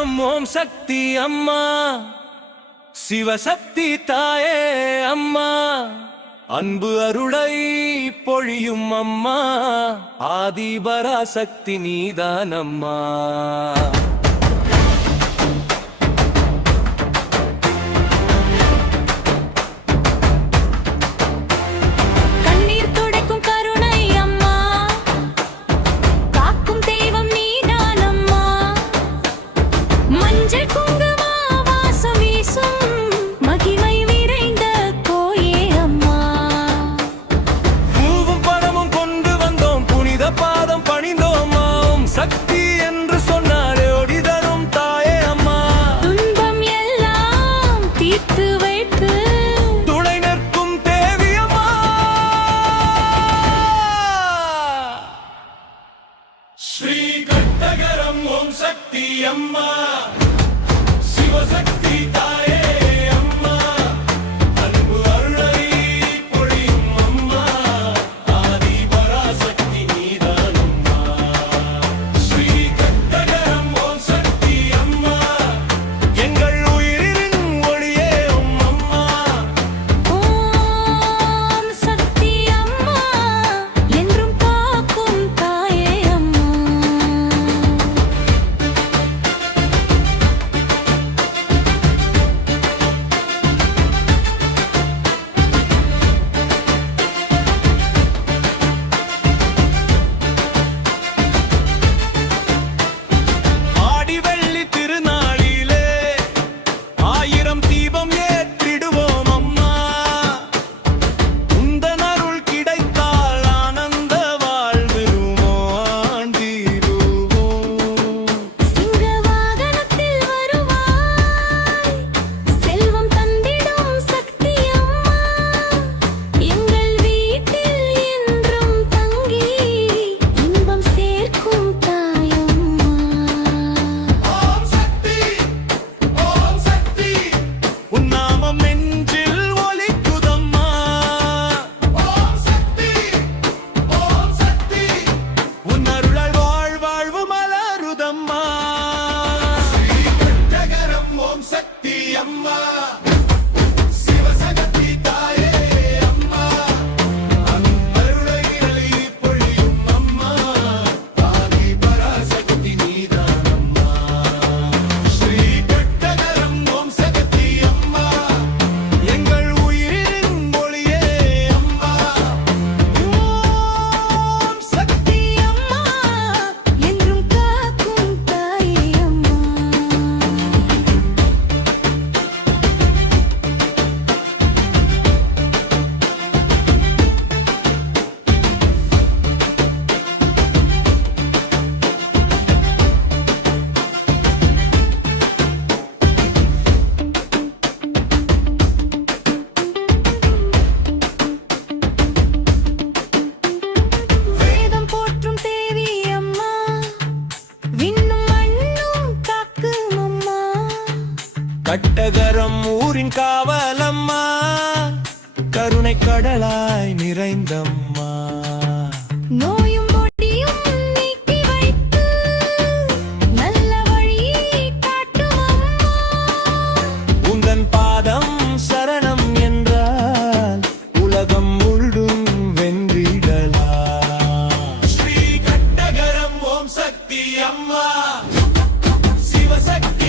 கட்டகரம் ஓம் சக்தி அம்மா, சிவசக்தி தாயே அம்மா, அன்பு அருளை பொழியும் அம்மா, ஆதிபராசக்தி நீதான் அம்மா. ஸ்ரீ கட்டகரம் ஓம் சக்தி அம்மா, சிவசக்தி தாயே அம்மா, அன்பு அருளை பொழியும் அம்மா, ஆதி பராசக்தி நீதான் அம்மா. ஸ்ரீ கட்டகரம் ஓம் சக்தி அம்மா, எங்கள் உயிரின் ஒளியே அம்மா. ஓம் சக்தி அம்மா, என்றும் காக்கும் தாயே அம்மா. கட்டகரம் ஊரின் காவலம்மா, கருணை கடலாய் நிறைந்தம்மா, நோயும் நொடியும் நீக்கி வைத்து நல்ல வழியை காட்டும் அம்மா. உந்தன் பாதம் சரணம் என்றால் உலகம் முழுதும் வென்றிடலாம். ஸ்ரீ கட்டகரம் ஓம் சக்தி அம்மா, சிவசக்தி